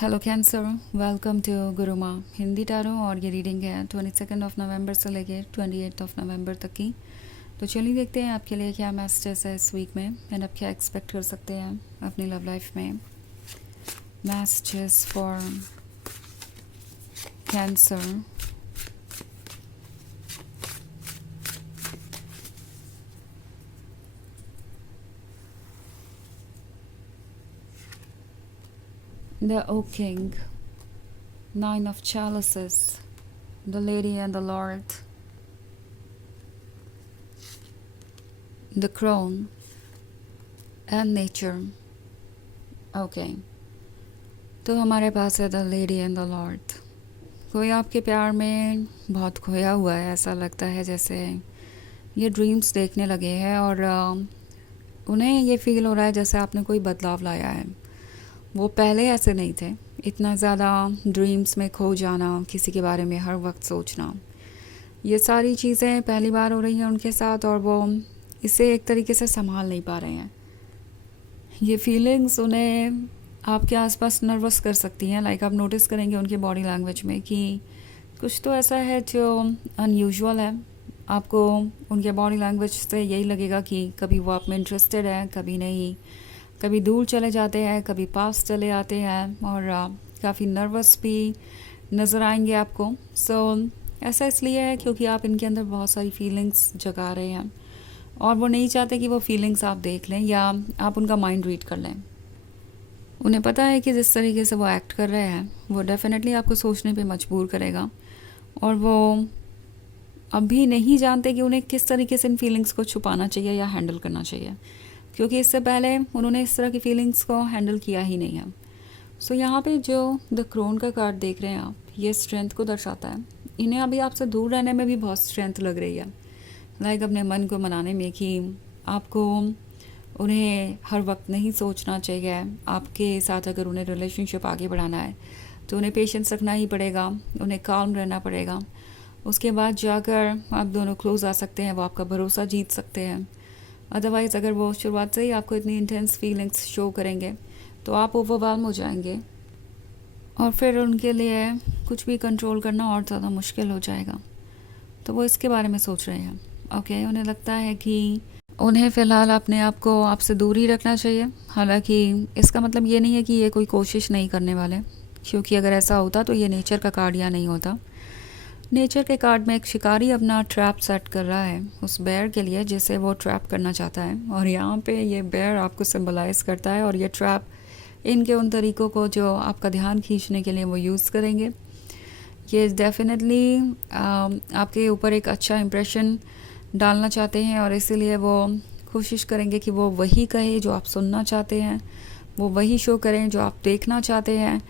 Hello Cancer, welcome to Gurumaa Hindi tarot. और ये reading है 22 नवंबर से लेके 28 नवंबर तक की। तो चलिए देखते हैं आपके लिए क्या मैसेजेस है इस वीक में एंड आप क्या एक्सपेक्ट कर सकते हैं अपनी लव लाइफ में। Messages for cancer. The O king, 9 of Chalices, the Lady and the Lord, the Crown and Nature। Okay, तो हमारे पास है the lady and the Lord. कोई आपके प्यार में बहुत खोया हुआ है, ऐसा लगता है जैसे ये ड्रीम्स देखने लगे हैं और उन्हें ये फील हो रहा है जैसे आपने कोई बदलाव लाया है। वो पहले ऐसे नहीं थे, इतना ज़्यादा ड्रीम्स में खो जाना, किसी के बारे में हर वक्त सोचना, ये सारी चीज़ें पहली बार हो रही हैं उनके साथ और वो इसे एक तरीके से संभाल नहीं पा रहे हैं। ये फीलिंग्स उन्हें आपके आसपास नर्वस कर सकती हैं। लाइक आप नोटिस करेंगे उनके बॉडी लैंग्वेज में कि कुछ तो ऐसा है जो अनयूजुअल है। आपको उनके बॉडी लैंग्वेज से यही लगेगा कि कभी वो आप में इंटरेस्टेड है, कभी नहीं, कभी दूर चले जाते हैं, कभी पास चले आते हैं और काफ़ी नर्वस भी नज़र आएंगे आपको। ऐसा इसलिए है क्योंकि आप इनके अंदर बहुत सारी फीलिंग्स जगा रहे हैं और वो नहीं चाहते कि वो फीलिंग्स आप देख लें या आप उनका माइंड रीड कर लें। उन्हें पता है कि जिस तरीके से वो एक्ट कर रहे हैं वो डेफिनेटली आपको सोचने पे मजबूर करेगा और वो अभी नहीं जानते कि उन्हें किस तरीके से इन फीलिंग्स को छुपाना चाहिए या हैंडल करना चाहिए, क्योंकि इससे पहले उन्होंने इस तरह की फीलिंग्स को हैंडल किया ही नहीं है। यहाँ पे जो द क्रोन का कार्ड देख रहे हैं आप, ये स्ट्रेंथ को दर्शाता है। इन्हें अभी आपसे दूर रहने में भी बहुत स्ट्रेंथ लग रही है। लाइक अपने मन को मनाने में कि आपको उन्हें हर वक्त नहीं सोचना चाहिए। आपके साथ अगर उन्हें रिलेशनशिप आगे बढ़ाना है तो उन्हें पेशेंस रखना ही पड़ेगा, उन्हें काम रहना पड़ेगा। उसके बाद जाकर आप दोनों क्लोज आ सकते हैं, वो आपका भरोसा जीत सकते हैं। अदरवाइज़ अगर वो शुरुआत से ही आपको इतनी इंटेंस फीलिंग्स शो करेंगे तो आप ओवरवेल्म हो जाएंगे और फिर उनके लिए कुछ भी कंट्रोल करना और ज़्यादा मुश्किल हो जाएगा। तो वो इसके बारे में सोच रहे हैं। ओके, उन्हें लगता है कि उन्हें फ़िलहाल अपने आप को आपसे दूर ही रखना चाहिए। हालांकि इसका मतलब ये नहीं है कि ये कोई कोशिश नहीं करने वाले, क्योंकि अगर ऐसा होता तो ये नेचर का कार्ड या नहीं होता। नेचर के कार्ड में एक शिकारी अपना ट्रैप सेट कर रहा है उस बेयर के लिए जिसे वो ट्रैप करना चाहता है, और यहाँ पे ये बेयर आपको सिंबलाइज करता है और ये ट्रैप इनके उन तरीक़ों को जो आपका ध्यान खींचने के लिए वो यूज़ करेंगे। ये डेफिनेटली आपके ऊपर एक अच्छा इम्प्रेशन डालना चाहते हैं और इसीलिए वो कोशिश करेंगे कि वो वही कहे जो आप सुनना चाहते हैं, वो वही शो करें जो आप देखना चाहते हैं।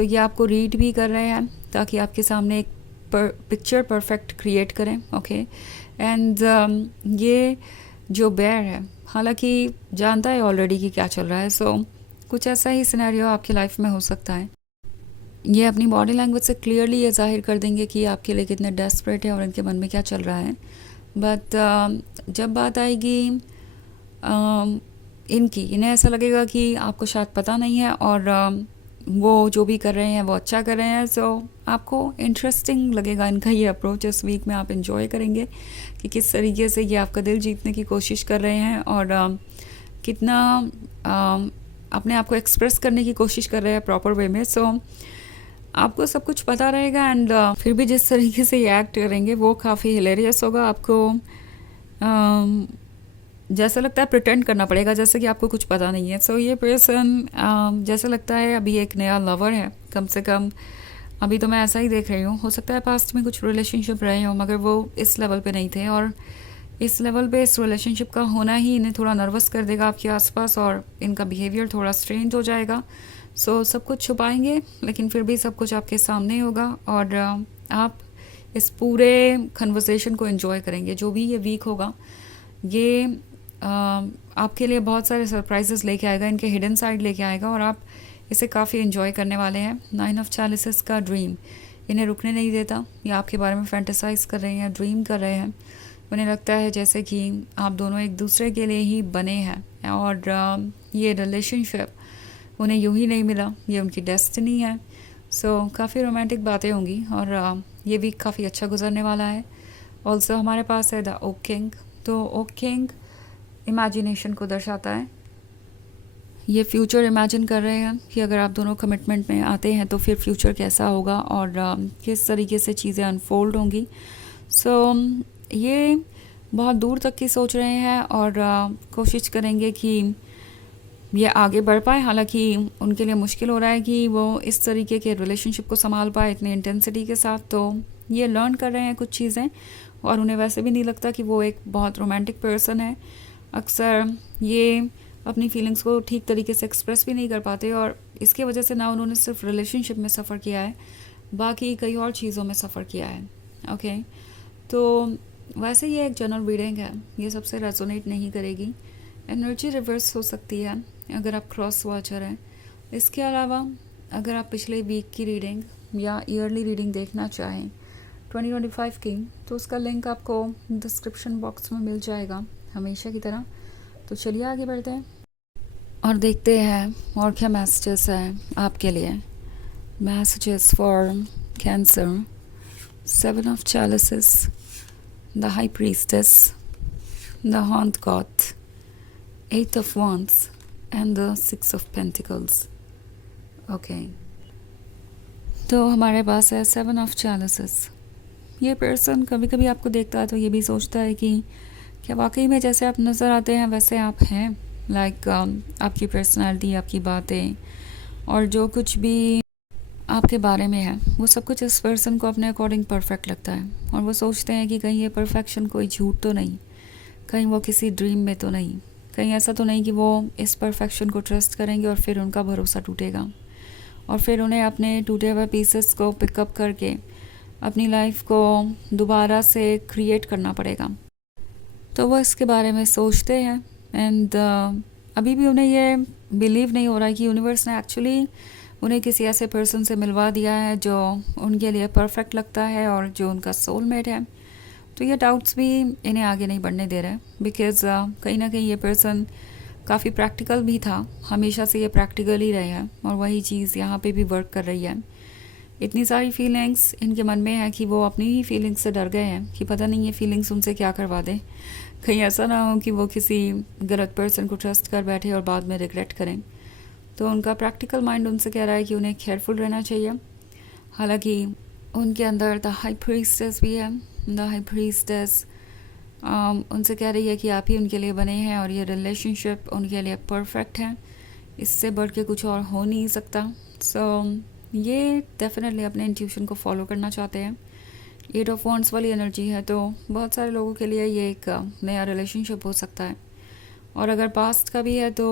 ये आपको रीड भी कर रहे हैं ताकि आपके सामने एक पिक्चर परफेक्ट क्रिएट करें। ओके, एंड ये जो बेयर है हालांकि जानता है ऑलरेडी कि क्या चल रहा है। कुछ ऐसा ही सिनेरियो आपकी लाइफ में हो सकता है। ये अपनी बॉडी लैंग्वेज से क्लियरली ये जाहिर कर देंगे कि आपके लिए कितने डेस्परेट है और इनके मन में क्या चल रहा है। बट जब बात आएगी इन्हें ऐसा लगेगा कि आपको शायद पता नहीं है और वो जो भी कर रहे हैं वो अच्छा कर रहे हैं। आपको इंटरेस्टिंग लगेगा इनका ये अप्रोच। इस वीक में आप इंजॉय करेंगे कि किस तरीके से ये आपका दिल जीतने की कोशिश कर रहे हैं और कितना अपने आप को एक्सप्रेस करने की कोशिश कर रहे हैं प्रॉपर वे में। आपको सब कुछ पता रहेगा एंड फिर भी जिस तरीके से ये एक्ट करेंगे वो काफ़ी हिलेरियस होगा। आपको जैसा लगता है प्रिटेंड करना पड़ेगा जैसे कि आपको कुछ पता नहीं है। ये पर्सन जैसा लगता है अभी एक नया लवर है, कम से कम अभी तो मैं ऐसा ही देख रही हूँ। हो सकता है पास्ट में कुछ रिलेशनशिप रहे हो मगर वो इस लेवल पे नहीं थे, और इस लेवल पे इस रिलेशनशिप का होना ही इन्हें थोड़ा नर्वस कर देगा आपके आसपास और इनका बिहेवियर थोड़ा स्ट्रेंज हो जाएगा। सब कुछ छुपाएंगे लेकिन फिर भी सब कुछ आपके सामने होगा और आप इस पूरे कन्वर्सेशन को एंजॉय करेंगे। जो भी ये वीक होगा ये आपके लिए बहुत सारे सरप्राइजेस लेके आएगा, इनके हिडन साइड लेके आएगा और आप इसे काफ़ी एंजॉय करने वाले हैं। 9 ऑफ चैलिसेस का ड्रीम इन्हें रुकने नहीं देता। ये आपके बारे में फैंटेसाइज कर रहे हैं, ड्रीम कर रहे हैं। उन्हें लगता है जैसे कि आप दोनों एक दूसरे के लिए ही बने हैं और ये रिलेशनशिप उन्हें यूं ही नहीं मिला, ये उनकी डेस्टिनी है। सो काफ़ी रोमांटिक बातें होंगी और ये वीक काफ़ी अच्छा गुजरने वाला है। ऑल्सो हमारे पास है द ओक किंग। तो ओक किंग इमेजिनेशन को दर्शाता है। ये फ्यूचर इमेजिन कर रहे हैं कि अगर आप दोनों कमिटमेंट में आते हैं तो फिर फ्यूचर कैसा होगा और किस तरीके से चीज़ें अनफोल्ड होंगी। सो ये बहुत दूर तक की सोच रहे हैं और कोशिश करेंगे कि ये आगे बढ़ पाए। हालांकि उनके लिए मुश्किल हो रहा है कि वो इस तरीके के रिलेशनशिप को संभाल पाए इतनी इंटेंसिटी के साथ। तो ये लर्न कर रहे हैं कुछ चीज़ें और उन्हें वैसे भी नहीं लगता कि वो एक बहुत रोमांटिक पर्सन है। अक्सर ये अपनी फीलिंग्स को ठीक तरीके से एक्सप्रेस भी नहीं कर पाते और इसके वजह से ना उन्होंने सिर्फ रिलेशनशिप में सफ़र किया है, बाकी कई और चीज़ों में सफ़र किया है। ओके, तो वैसे ये एक जनरल रीडिंग है, ये सबसे रेजोनेट नहीं करेगी। एनर्जी रिवर्स हो सकती है अगर आप क्रॉस वॉचर हैं। इसके अलावा अगर आप पिछले वीक की रीडिंग या ईयरली रीडिंग देखना चाहें 2025 की, तो उसका लिंक आपको डिस्क्रिप्शन बॉक्स में मिल जाएगा हमेशा की तरह। तो चलिए आगे बढ़ते हैं और देखते हैं और क्या मैसेजेस हैं आपके लिए। Messages for cancer, 7 of chalices, the high priestess, the haunt god, 8 of wands and the 6 of pentacles. Okay, तो हमारे पास है 7 of chalices। ये पर्सन कभी कभी आपको देखता है तो ये भी सोचता है कि क्या वाकई में जैसे आप नज़र आते हैं वैसे आप हैं। लाइक आपकी पर्सनालिटी, आपकी बातें और जो कुछ भी आपके बारे में है वो सब कुछ इस पर्सन को अपने अकॉर्डिंग परफेक्ट लगता है और वो सोचते हैं कि कहीं ये परफेक्शन कोई झूठ तो नहीं, कहीं वो किसी ड्रीम में तो नहीं, कहीं ऐसा तो नहीं कि वो इस परफेक्शन को ट्रस्ट करेंगे और फिर उनका भरोसा टूटेगा और फिर उन्हें अपने टूटे हुए पीसेस को पिकअप करके अपनी लाइफ को दोबारा से क्रिएट करना पड़ेगा। तो वो इसके बारे में सोचते हैं एंड अभी भी उन्हें ये बिलीव नहीं हो रहा है कि यूनिवर्स ने एक्चुअली उन्हें किसी ऐसे पर्सन से मिलवा दिया है जो उनके लिए परफेक्ट लगता है और जो उनका सोलमेट है। तो ये डाउट्स भी इन्हें आगे नहीं बढ़ने दे रहे बिकॉज़ कहीं ना कहीं ये पर्सन काफ़ी प्रैक्टिकल भी था, हमेशा से ये प्रैक्टिकल ही रहे हैं और वही चीज़ यहाँ पे भी वर्क कर रही है। इतनी सारी फीलिंग्स इनके मन में है कि वो अपनी ही फीलिंग्स से डर गए हैं कि पता नहीं ये फीलिंग्स उनसे क्या करवा दें, कहीं ऐसा ना हो कि वो किसी गलत पर्सन को ट्रस्ट कर बैठे और बाद में रिग्रेट करें। तो उनका प्रैक्टिकल माइंड उनसे कह रहा है कि उन्हें केयरफुल रहना चाहिए। हालांकि उनके अंदर द हाई प्रीस्टेस भी है। द हाई प्रीस्टेस उनसे कह रही है कि आप ही उनके लिए बने हैं और ये रिलेशनशिप उनके लिए परफेक्ट है, इससे बढ़ के कुछ और हो नहीं सकता। सो ये डेफिनेटली अपने इंट्यूशन को फॉलो करना चाहते हैं। 8 of wands वाली एनर्जी है तो बहुत सारे लोगों के लिए ये एक नया रिलेशनशिप हो सकता है और अगर पास्ट का भी है तो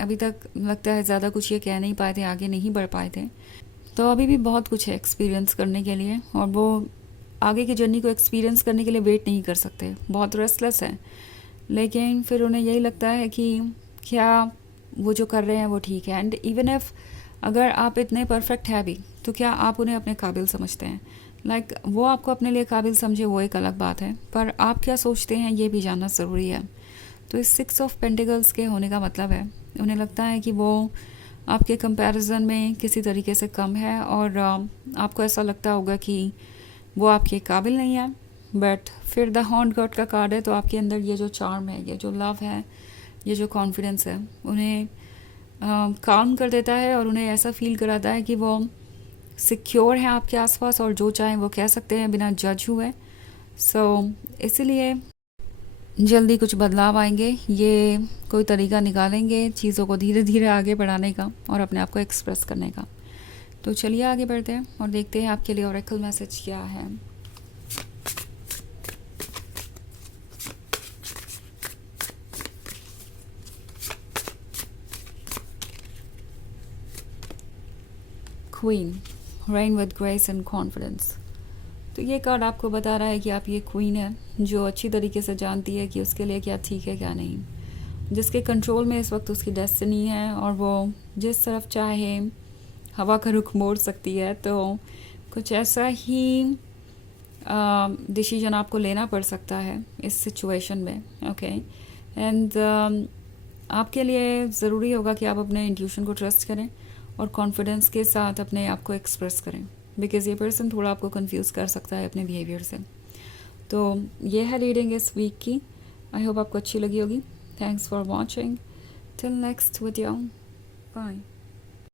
अभी तक लगता है ज़्यादा कुछ ये कह नहीं पाए थे, आगे नहीं बढ़ पाए थे। तो अभी भी बहुत कुछ है एक्सपीरियंस करने के लिए और वो आगे की जर्नी को एक्सपीरियंस करने के लिए वेट नहीं कर सकते, बहुत रेस्टलेस है। लेकिन फिर उन्हें यही लगता है कि क्या वो जो कर रहे हैं वो ठीक है। एंड इवन इफ़ अगर आप इतने परफेक्ट है भी तो क्या आप उन्हें अपने काबिल समझते हैं? लाइक वो आपको अपने लिए काबिल समझे वो एक अलग बात है, पर आप क्या सोचते हैं ये भी जानना ज़रूरी है। तो इस 6 of Pentacles के होने का मतलब है उन्हें लगता है कि वो आपके कंपैरिजन में किसी तरीके से कम है और आपको ऐसा लगता होगा कि वो आपके काबिल नहीं है। बट फिर द हॉन्ट गॉड का कार्ड है तो आपके अंदर ये जो चार्म है, ये जो लव है, ये जो कॉन्फिडेंस है उन्हें काम कर देता है और उन्हें ऐसा फील कराता है कि वो सिक्योर है आपके आसपास और जो चाहें वो कह सकते हैं बिना जज हुए। सो इसीलिए जल्दी कुछ बदलाव आएंगे, ये कोई तरीका निकालेंगे चीज़ों को धीरे धीरे आगे बढ़ाने का और अपने आप को एक्सप्रेस करने का। तो चलिए आगे बढ़ते हैं और देखते हैं आपके लिए ऑरेकल मैसेज क्या है। Queen, rain with grace and confidence. तो ये कार्ड आपको बता रहा है कि आप ये क्वीन है जो अच्छी तरीके से जानती है कि उसके लिए क्या ठीक है क्या नहीं, जिसके कंट्रोल में इस वक्त उसकी डेस्टिनी है और वो जिस तरफ चाहे हवा का रुख मोड़ सकती है। तो कुछ ऐसा ही डिसीजन आपको लेना पड़ सकता है इस सिचुएशन में। ओके, एंड आपके लिए ज़रूरी होगा कि आप अपने इंट्यूशन को ट्रस्ट करें और कॉन्फिडेंस के साथ अपने आप को एक्सप्रेस करें, बिकॉज़ ये पर्सन थोड़ा आपको कंफ्यूज कर सकता है अपने बिहेवियर से। तो ये है रीडिंग इस वीक की। आई होप आपको अच्छी लगी होगी। Thanks for watching. Till next video, bye.